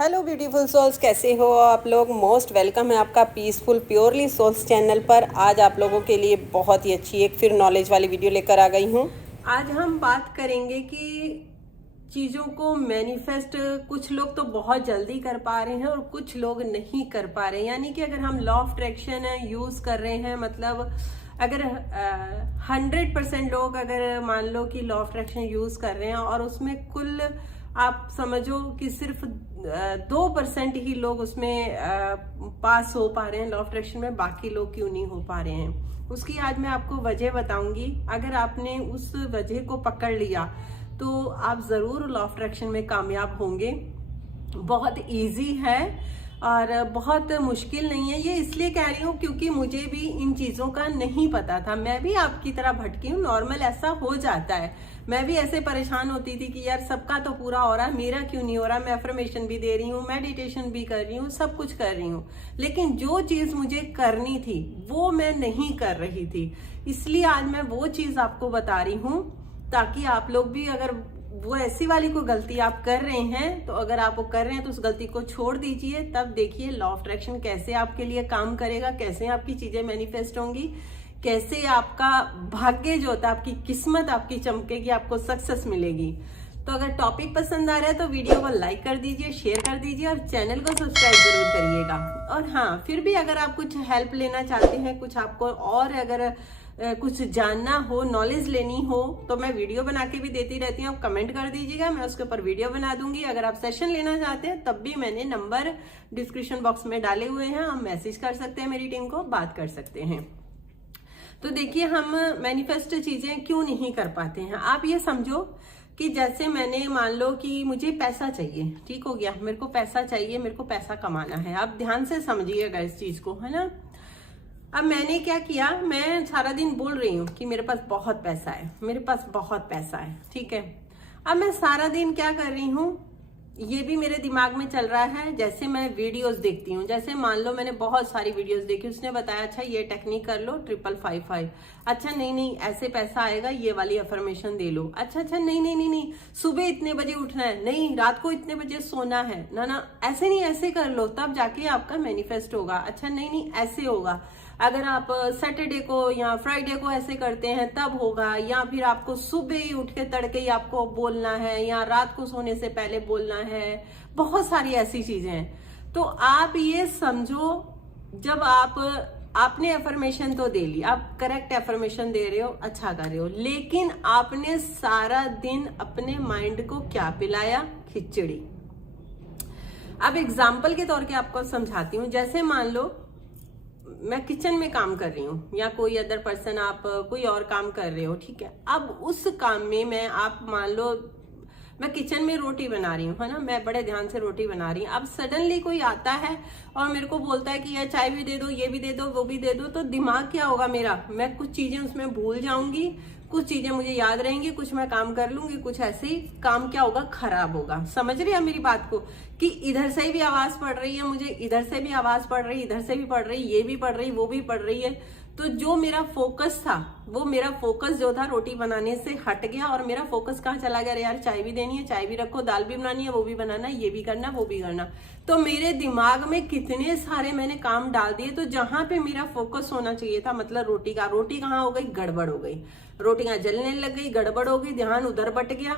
Hello beautiful souls, कैसे हो आप लोग। मोस्ट वेलकम है आपका पीसफुल प्योरली सोल्स चैनल पर। आज आप लोगों के लिए बहुत ही अच्छी एक फिर नॉलेज वाली वीडियो लेकर आ गई हूँ। आज हम बात करेंगे कि चीज़ों को मैनिफेस्ट कुछ लोग तो बहुत जल्दी कर पा रहे हैं और कुछ लोग नहीं कर पा रहे हैं। यानी कि अगर हम लॉ ऑफ अट्रैक्शन यूज़ कर रहे हैं, मतलब अगर 100% लोग अगर मान लो कि लॉ ऑफ अट्रैक्शन यूज़ कर रहे हैं और उसमें कुल आप समझो कि सिर्फ 2% ही लोग उसमें पास हो पा रहे हैं लॉ ऑफ अट्रैक्शन में, बाकी लोग क्यों नहीं हो पा रहे हैं उसकी आज मैं आपको वजह बताऊंगी। अगर आपने उस वजह को पकड़ लिया तो आप ज़रूर लॉ ऑफ अट्रैक्शन में कामयाब होंगे। बहुत इजी है और बहुत मुश्किल नहीं है। ये इसलिए कह रही हूँ क्योंकि मुझे भी इन चीज़ों का नहीं पता था। मैं भी आपकी तरह भटकी हूँ, नॉर्मल ऐसा हो जाता है। मैं भी ऐसे परेशान होती थी कि यार सबका तो पूरा हो रहा है, मेरा क्यों नहीं हो रहा। मैं अफर्मेशन भी दे रही हूँ, मेडिटेशन भी कर रही हूँ, सब कुछ कर रही हूँ, लेकिन जो चीज़ मुझे करनी थी वो मैं नहीं कर रही थी। इसलिए आज मैं वो चीज़ आपको बता रही हूँ ताकि आप लोग भी, अगर वो ऐसी वाली कोई गलती आप कर रहे हैं तो अगर आप वो कर रहे हैं तो उस गलती को छोड़ दीजिए। तब देखिए लॉ ऑफ अट्रैक्शन कैसे आपके लिए काम करेगा, कैसे आपकी चीजें मैनिफेस्ट होंगी, कैसे आपका भाग्य जो होता है, आपकी किस्मत आपकी चमकेगी, आपको सक्सेस मिलेगी। तो अगर टॉपिक पसंद आ रहा है तो वीडियो को लाइक कर दीजिए, शेयर कर दीजिए और चैनल को सब्सक्राइब जरूर करिएगा। और हाँ, फिर भी अगर आप कुछ हेल्प लेना चाहते हैं, कुछ आपको और अगर कुछ जानना हो, नॉलेज लेनी हो, तो मैं वीडियो बना के भी देती रहती हूँ। आप कमेंट कर दीजिएगा, मैं उसके ऊपर वीडियो बना दूंगी। अगर आप सेशन लेना चाहते हैं तब भी मैंने नंबर डिस्क्रिप्शन बॉक्स में डाले हुए हैं, आप मैसेज कर सकते हैं, मेरी टीम को बात कर सकते हैं। तो देखिए, हम मैनिफेस्ट चीजें क्यों नहीं कर पाते हैं। आप ये समझो कि जैसे मैंने मान लो कि मुझे पैसा चाहिए, ठीक हो गया, मेरे को पैसा चाहिए, मेरे को पैसा कमाना है। आप ध्यान से समझिएगा इस चीज को, है ना। अब मैंने क्या किया, मैं सारा दिन बोल रही हूँ कि मेरे पास बहुत पैसा है, मेरे पास बहुत पैसा है, ठीक है। अब मैं सारा दिन क्या कर रही हूँ, ये भी मेरे दिमाग में चल रहा है। जैसे मैं वीडियोस देखती हूँ, जैसे मान लो मैंने बहुत सारी वीडियोस देखी, उसने बताया अच्छा ये टेक्निक कर लो 5555, अच्छा नहीं नहीं ऐसे पैसा आएगा, ये वाली अफर्मेशन दे लो, अच्छा अच्छा नहीं नहीं नहीं नहीं सुबह इतने बजे उठना है, नहीं रात को इतने बजे सोना है, ना ना ऐसे नहीं ऐसे कर लो तब जाके आपका मैनिफेस्ट होगा, अच्छा नहीं नहीं ऐसे होगा, अगर आप सैटरडे को या फ्राइडे को ऐसे करते हैं तब होगा, या फिर आपको सुबह ही उठ के तड़के ही आपको बोलना है या रात को सोने से पहले बोलना है। बहुत सारी ऐसी चीजें हैं। तो आप ये समझो, जब आपने अफर्मेशन तो दे ली, आप करेक्ट अफर्मेशन दे रहे हो, अच्छा कर रहे हो, लेकिन आपने सारा दिन अपने माइंड को क्या पिलाया, खिचड़ी। अब एग्जाम्पल के तौर पे आपको समझाती हूँ। जैसे मान लो मैं किचन में काम कर रही हूँ या कोई अदर पर्सन, आप कोई और काम कर रहे हो, ठीक है। अब उस काम में मैं, आप मान लो मैं किचन में रोटी बना रही हूँ, है ना, मैं बड़े ध्यान से रोटी बना रही हूँ। अब सडनली कोई आता है और मेरे को बोलता है कि यार चाय भी दे दो, ये भी दे दो, वो भी दे दो, तो दिमाग क्या होगा मेरा, मैं कुछ चीजें उसमें भूल जाऊंगी, कुछ चीजें मुझे याद रहेंगी, कुछ मैं काम कर लूंगी, कुछ ऐसे ही काम क्या होगा, खराब होगा। समझ रही है मेरी बात को, कि इधर से भी आवाज पड़ रही है मुझे, इधर से भी आवाज पड़ रही है, इधर से भी पड़ रही है, ये भी पड़ रही, वो भी पड़ रही है। तो जो मेरा फोकस था, वो मेरा फोकस जो था रोटी बनाने से हट गया और मेरा फोकस कहाँ चला गया, यार चाय भी देनी है, चाय भी रखो, दाल भी बनानी है, वो भी बनाना है, ये भी करना, वो भी करना। तो मेरे दिमाग में कितने सारे मैंने काम डाल दिए। तो जहां पे मेरा फोकस होना चाहिए था, मतलब रोटी का, रोटी कहाँ हो गई, गड़बड़ हो गई, रोटियां जलने लग गई, गड़बड़ हो गई, ध्यान उधर बट गया।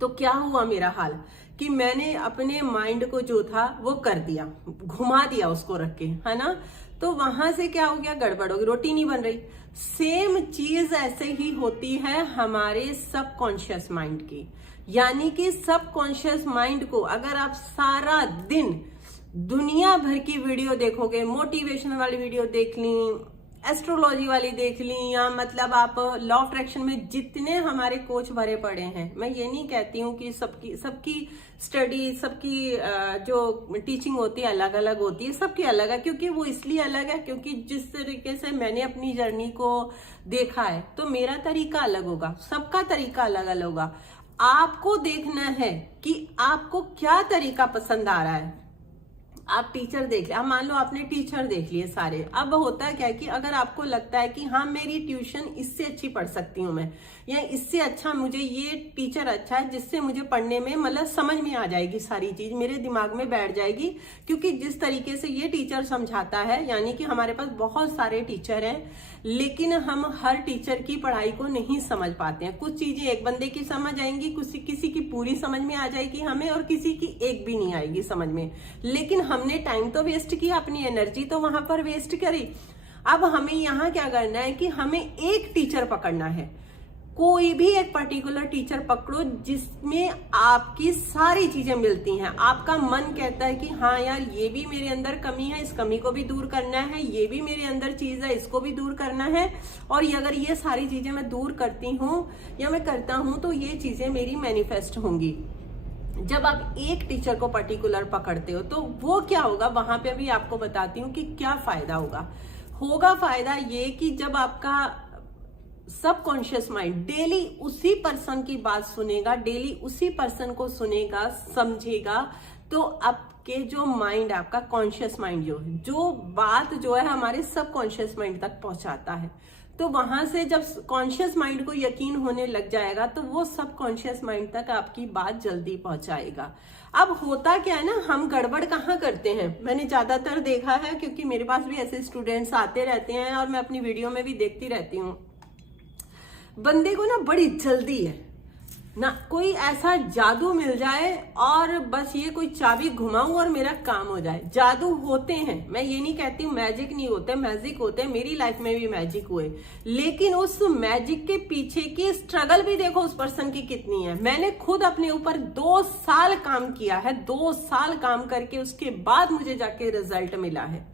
तो क्या हुआ मेरा हाल, कि मैंने अपने माइंड को जो था वो कर दिया, घुमा दिया उसको रख के, है ना। तो वहां से क्या हो गया, गड़बड़ हो गई, रोटी नहीं बन रही। सेम चीज ऐसे ही होती है हमारे सबकॉन्शियस माइंड की। यानी कि सबकॉन्शियस माइंड को अगर आप सारा दिन दुनिया भर की वीडियो देखोगे, मोटिवेशन वाली वीडियो देख ली, एस्ट्रोलॉजी वाली देख ली, या मतलब आप लॉ ऑफ अट्रैक्शन में जितने हमारे कोच भरे पड़े हैं, मैं ये नहीं कहती हूँ कि सबकी सबकी स्टडी, सबकी जो टीचिंग होती है अलग अलग होती है, सबकी अलग है। क्योंकि वो इसलिए अलग है क्योंकि जिस तरीके से मैंने अपनी जर्नी को देखा है, तो मेरा तरीका अलग होगा, सबका तरीका अलग अलग होगा। आपको देखना है कि आपको क्या तरीका पसंद आ रहा है। आप टीचर देख लिया, अब मान लो आपने टीचर देख लिए सारे। अब होता है क्या कि अगर आपको लगता है कि हाँ मेरी ट्यूशन इससे अच्छी पढ़ सकती हूँ मैं, या इससे अच्छा मुझे ये टीचर अच्छा है जिससे मुझे पढ़ने में मतलब समझ में आ जाएगी, सारी चीज मेरे दिमाग में बैठ जाएगी, क्योंकि जिस तरीके से ये टीचर समझाता है, यानी कि हमारे पास बहुत सारे टीचर हैं लेकिन हम हर टीचर की पढ़ाई को नहीं समझ पाते हैं। कुछ चीजें एक बंदे की समझ आएंगी, किसी की पूरी समझ में आ जाएगी हमें, और किसी की एक भी नहीं आएगी समझ में, लेकिन हमने टाइम तो वेस्ट किया, अपनी एनर्जी तो वहां पर वेस्ट करी। अब हमें यहाँ क्या करना है कि हमें एक टीचर पकड़ना है, कोई भी एक पर्टिकुलर टीचर पकड़ो जिसमें आपकी सारी चीजें मिलती हैं। आपका मन कहता है कि हाँ यार ये भी मेरे अंदर कमी है, इस कमी को भी दूर करना है, ये भी मेरे अंदर चीज है, इसको भी दूर करना है, और ये अगर ये सारी चीजें मैं दूर करती हूँ या मैं करता हूँ तो ये चीजें मेरी मैनिफेस्ट होंगी। जब आप एक टीचर को पर्टिकुलर पकड़ते हो तो वो क्या होगा, वहां पे अभी आपको बताती हूँ कि क्या फायदा होगा फायदा ये कि जब आपका सबकॉन्शियस माइंड डेली उसी पर्सन की बात सुनेगा, डेली उसी पर्सन को सुनेगा, समझेगा, तो आपके जो माइंड, आपका कॉन्शियस माइंड जो बात जो है हमारे सबकॉन्शियस माइंड तक पहुंचाता है, तो वहां से जब कॉन्शियस माइंड को यकीन होने लग जाएगा तो वो सबकॉन्शियस माइंड तक आपकी बात जल्दी पहुंचाएगा। अब होता क्या है ना, हम गड़बड़ कहाँ करते हैं, मैंने ज्यादातर देखा है क्योंकि मेरे पास भी ऐसे स्टूडेंट्स आते रहते हैं और मैं अपनी वीडियो में भी देखती रहती हूँ। बंदे को ना बड़ी जल्दी है ना, कोई ऐसा जादू मिल जाए और बस ये कोई चाबी घुमाऊं और मेरा काम हो जाए। जादू होते हैं, मैं ये नहीं कहती हूँ मैजिक नहीं होते, मैजिक होते हैं, मेरी लाइफ में भी मैजिक हुए, लेकिन उस मैजिक के पीछे की स्ट्रगल भी देखो उस पर्सन की कितनी है। मैंने खुद अपने ऊपर 2 साल काम किया है, 2 साल काम करके उसके बाद मुझे जाके रिजल्ट मिला है।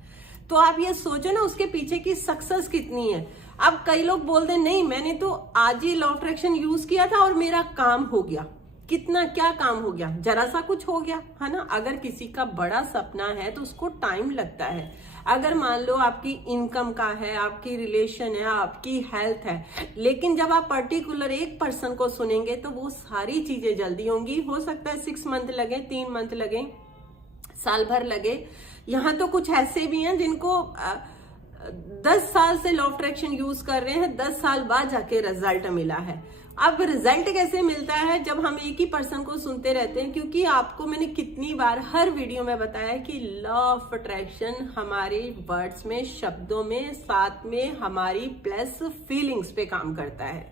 तो आप ये सोचो ना उसके पीछे की सक्सेस कितनी है। अब कई लोग बोलते नहीं मैंने तो आज ही लॉ ऑफ अट्रैक्शन यूज किया था और मेरा काम हो गया। कितना क्या काम हो गया, जरा सा कुछ हो गया है ना। अगर किसी का बड़ा सपना है तो उसको टाइम लगता है। अगर मान लो आपकी इनकम का है, आपकी रिलेशन है, आपकी हेल्थ है, लेकिन जब आप पर्टिकुलर एक पर्सन को सुनेंगे तो वो सारी चीजें जल्दी होंगी। हो सकता है 6 मंथ लगे, 3 मंथ लगे, साल भर लगे। यहाँ तो कुछ ऐसे भी हैं जिनको 10 साल से लॉ ऑफ अट्रैक्शन यूज कर रहे हैं, 10 साल बाद जाके रिजल्ट मिला है। अब रिजल्ट कैसे मिलता है, जब हम एक ही पर्सन को सुनते रहते हैं, क्योंकि आपको मैंने कितनी बार हर वीडियो में बताया कि लॉ ऑफ अट्रैक्शन हमारे वर्ड्स में, शब्दों में, साथ में हमारी प्लस फीलिंग्स पे काम करता है।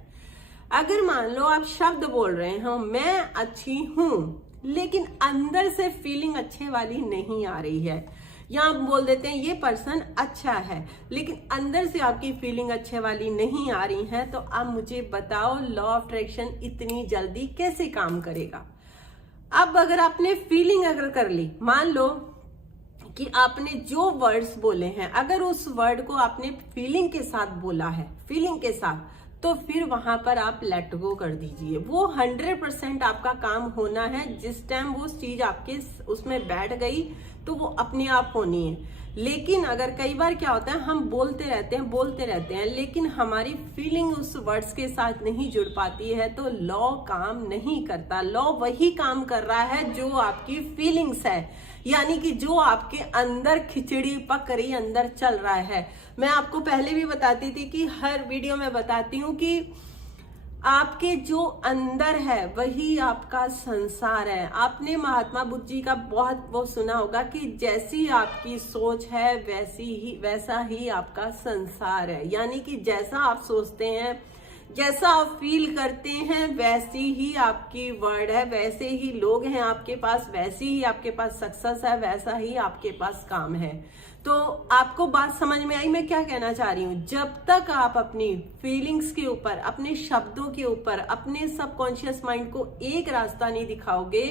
अगर मान लो आप शब्द बोल रहे हो मैं अच्छी हूं, लेकिन अंदर से फीलिंग अच्छे वाली नहीं आ रही है, या आप बोल देते हैं ये पर्सन अच्छा है, लेकिन अंदर से आपकी फीलिंग अच्छे वाली नहीं आ रही है, तो अब मुझे बताओ लॉ ऑफ अट्रैक्शन इतनी जल्दी कैसे काम करेगा। अब अगर आपने फीलिंग अगर कर ली, मान लो कि आपने जो वर्ड्स बोले हैं, अगर उस वर्ड को आपने फीलिंग के साथ बोला है, फीलिंग के साथ, तो फिर वहां पर आप लेट गो कर दीजिए। वो 100% आपका काम होना है। जिस टाइम वो चीज आपके उसमें बैठ गई तो वो अपने आप होनी है। लेकिन अगर कई बार क्या होता है, हम बोलते रहते हैं लेकिन हमारी फीलिंग उस वर्ड्स के साथ नहीं जुड़ पाती है, तो लॉ काम नहीं करता। लॉ वही काम कर रहा है जो आपकी फीलिंग्स है, यानी कि जो आपके अंदर खिचड़ी पक रही अंदर चल रहा है। मैं आपको पहले भी बताती थी कि हर वीडियो में बताती हूँ कि आपके जो अंदर है वही आपका संसार है। आपने महात्मा बुद्ध जी का बहुत वो सुना होगा कि जैसी आपकी सोच है वैसा ही आपका संसार है, यानी कि जैसा आप सोचते हैं, जैसा आप फील करते हैं, वैसी ही आपकी वर्ड है, वैसे ही लोग हैं आपके पास, वैसी ही आपके पास सक्सेस है, वैसा ही आपके पास काम है। तो आपको बात समझ में आई मैं क्या कहना चाह रही हूँ। जब तक आप अपनी फीलिंग्स के ऊपर, अपने शब्दों के ऊपर, अपने सबकॉन्शियस माइंड को एक रास्ता नहीं दिखाओगे,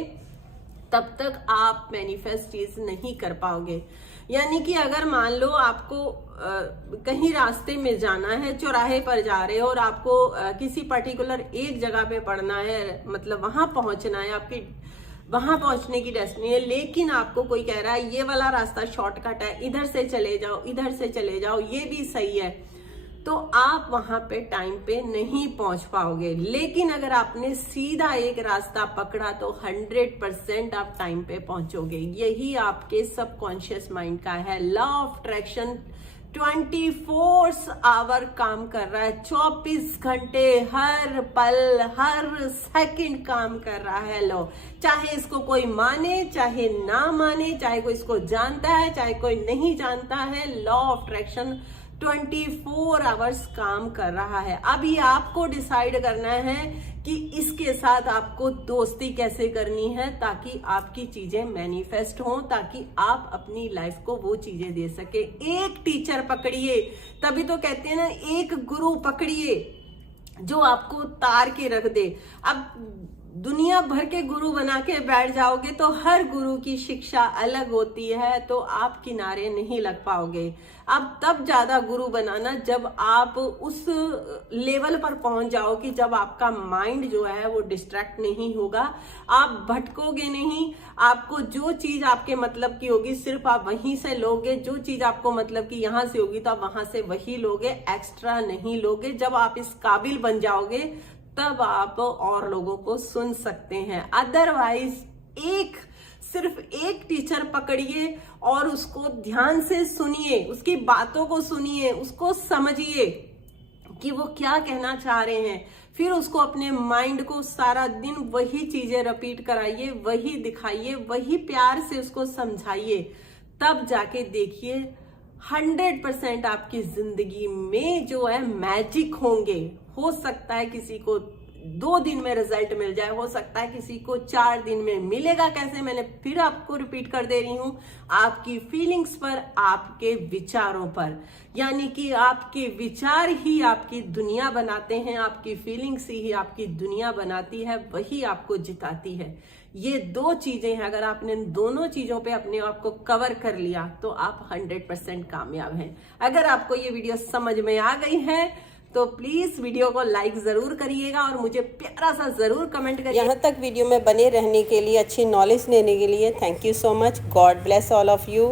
तब तक आप मैनिफेस्ट चीज नहीं कर पाओगे। यानी कि अगर मान लो आपको कहीं रास्ते में जाना है, चौराहे पर जा रहे हो और आपको किसी पर्टिकुलर एक जगह पे पड़ना है, मतलब वहां पहुंचना है, आपकी वहां पहुंचने की डेस्टिनी है, लेकिन आपको कोई कह रहा है ये वाला रास्ता शॉर्टकट है, इधर से चले जाओ, इधर से चले जाओ, ये भी सही है। तो आप वहां पे टाइम पे नहीं पहुंच पाओगे। लेकिन अगर आपने सीधा एक रास्ता पकड़ा तो 100% आप टाइम पे पहुंचोगे। यही आपके सबकॉन्शियस माइंड का है। लॉ ऑफ अट्रैक्शन 24 आवर काम कर रहा है, 24 घंटे, हर पल हर सेकंड काम कर रहा है लॉ। चाहे इसको कोई माने चाहे ना माने, चाहे कोई इसको जानता है चाहे कोई नहीं जानता है, लॉ ऑफ अट्रैक्शन 24 आवर्स काम कर रहा है। अभी आपको डिसाइड करना है कि इसके साथ आपको दोस्ती कैसे करनी है ताकि आपकी चीजें मैनिफेस्ट हों, ताकि आप अपनी लाइफ को वो चीजें दे सके। एक टीचर पकड़िए, तभी तो कहते हैं ना, एक गुरु पकड़िए जो आपको तार के रख दे। अब दुनिया भर के गुरु बना के बैठ जाओगे तो हर गुरु की शिक्षा अलग होती है, तो आप किनारे नहीं लग पाओगे। अब तब ज्यादा गुरु बनाना जब आप उस लेवल पर पहुंच जाओ कि जब आपका माइंड जो है वो डिस्ट्रैक्ट नहीं होगा, आप भटकोगे नहीं। आपको जो चीज आपके मतलब की होगी सिर्फ आप वहीं से लोगे, जो चीज आपको मतलब की यहां से होगी तो आप वहां से वही लोगे, एक्स्ट्रा नहीं लोगे। जब आप इस काबिल बन जाओगे तब आप और लोगों को सुन सकते हैं। अदरवाइज सिर्फ एक टीचर पकड़िए और उसको ध्यान से सुनिए, उसकी बातों को सुनिए, उसको समझिए कि वो क्या कहना चाह रहे हैं। फिर उसको अपने माइंड को सारा दिन वही चीजें रिपीट कराइए, वही दिखाइए, वही प्यार से उसको समझाइए। तब जाके देखिए 100% आपकी जिंदगी में जो है मैजिक होंगे। हो सकता है किसी को 2 दिन में रिजल्ट मिल जाए, हो सकता है किसी को 4 दिन में। मिलेगा कैसे? मैंने फिर आपको रिपीट कर दे रही हूं, आपकी फीलिंग्स पर, आपके विचारों पर। यानी कि आपके विचार ही आपकी दुनिया बनाते हैं, आपकी फीलिंग्स ही आपकी दुनिया बनाती है, वही आपको जिताती है। ये 2 चीजें हैं, अगर आपने दोनों चीजों पे अपने आप को कवर कर लिया तो आप 100% कामयाब हैं। अगर आपको ये वीडियो समझ में आ गई है तो प्लीज वीडियो को लाइक जरूर करिएगा और मुझे प्यारा सा जरूर कमेंट करिए। यहाँ तक वीडियो में बने रहने के लिए, अच्छी नॉलेज लेने के लिए thank you so much. God bless all of you.